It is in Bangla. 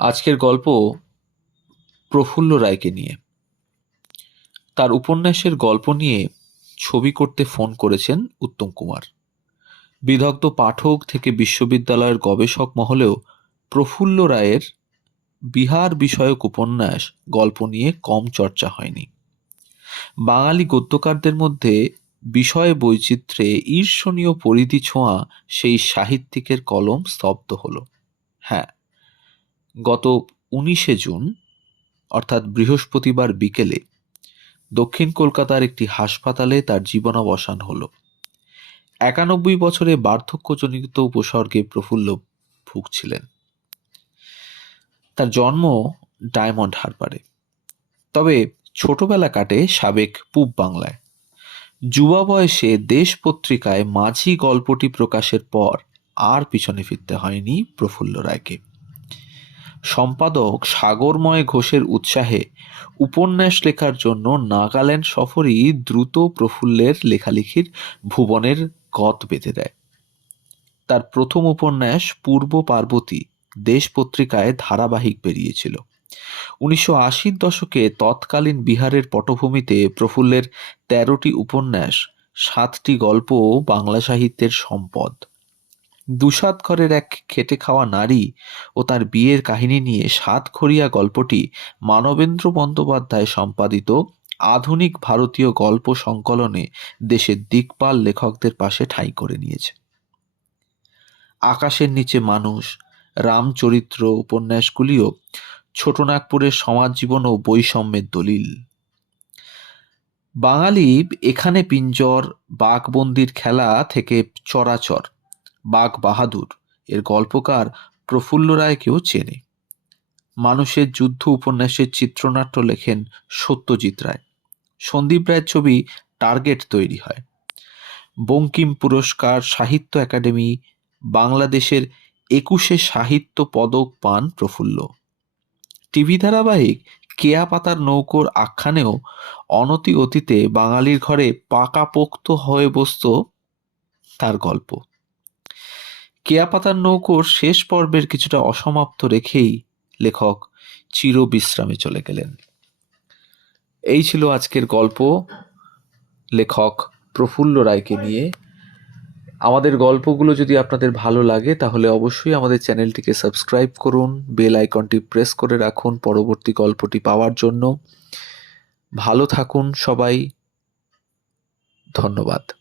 আজকের গল্প প্রফুল্ল রায়কে নিয়ে। তার উপন্যাসের গল্প নিয়ে ছবি করতে ফোন করেছেন উত্তম কুমার। বিদগ্ধ পাঠক থেকে বিশ্ববিদ্যালয়ের গবেষক মহলেও প্রফুল্ল রায়ের বিহার বিষয়ক উপন্যাস গল্প নিয়ে কম চর্চা হয়নি। বাঙালি গদ্যকারদের মধ্যে বিষয় বৈচিত্র্যে ঈর্ষণীয় পরিধি ছোঁয়া সেই সাহিত্যিকের কলম স্তব্ধ হলো। হ্যাঁ গত উনিশে জুন, অর্থাৎ বৃহস্পতিবার বিকেলে, দক্ষিণ কলকাতার একটি হাসপাতালে তার জীবনাবসান হল। একানব্বই বছরে বার্ধক্যজনিত উপসর্গে প্রফুল্ল ভুগছিলেন। তার জন্ম ডায়মন্ড হারবারে। তবে ছোটবেলা কাটে সাবেক পূব বাংলায়। যুবা বয়সে দেশ পত্রিকায় মাঝি গল্পটি প্রকাশের পর আর পিছনে ফিরতে হয়নি প্রফুল্ল রায়কে। সম্পাদক সাগরময় ঘোষের উৎসাহে উপন্যাস লেখার জন্য নাগাল্যান্ড সফরই দ্রুত প্রফুল্লের লেখালেখির ভুবনের গত বেঁধে দেয়। তার প্রথম উপন্যাস পূর্ব পার্বতী দেশ পত্রিকায় ধারাবাহিক বেরিয়েছিল। উনিশশো আশির দশকে তৎকালীন বিহারের পটভূমিতে প্রফুল্লের তেরোটি উপন্যাস, সাতটি গল্প বাংলা সাহিত্যের সম্পদ। দুসাত ঘরের এক খেটে খাওয়া নারী ও তার বিয়ের কাহিনী নিয়ে সাতখড়িয়া গল্পটি মানবেন্দ্র বন্দ্যোপাধ্যায় সম্পাদিত আধুনিক ভারতীয় গল্প সংকলনে দেশের দিকপাল লেখকদের পাশে ঠাঁই করে নিয়েছে। আকাশের নিচে মানুষ, রামচরিত্র উপন্যাসগুলিও ছোটনাগপুরের সমাজ জীবন ও বৈষম্যের দলিল। বাঙালি এখানে পিঞ্জর, বাঘবন্দির খেলা থেকে চরাচর। বাঘ বাহাদুর এর গল্পকার প্রফুল্ল রায়কেও চেনে। মানুষের যুদ্ধ উপন্যাসের চিত্রনাট্য লেখেন সত্যজিৎ রায়। সন্দীপ রায়ের ছবি টার্গেট তৈরি হয়। বঙ্কিম পুরস্কার সাহিত্য একাডেমি বাংলাদেশের একুশে সাহিত্য পদক পান প্রফুল্ল। টিভি ধারাবাহিক কেয়া পাতার নৌকোর আখ্যানেও অনতি অতীতে বাঙালির ঘরে পাকাপোক্ত হয়ে বসত তার গল্প। কেয়া পাতার নৌকোর শেষ পর্বের কিছুটা অসমাপ্ত রেখেই লেখক চির বিশ্রামে চলে গেলেন। এই ছিল আজকের গল্প। লেখক প্রফুল্ল রায়কে নিয়ে। আমাদের গল্পগুলো যদি আপনাদের ভালো লাগে, তাহলে অবশ্যই আমাদের চ্যানেলটিকে সাবস্ক্রাইব করুন, বেল আইকনটি প্রেস করে রাখুন পরবর্তী গল্পটি পাওয়ার জন্য। ভালো থাকুন সবাই। ধন্যবাদ।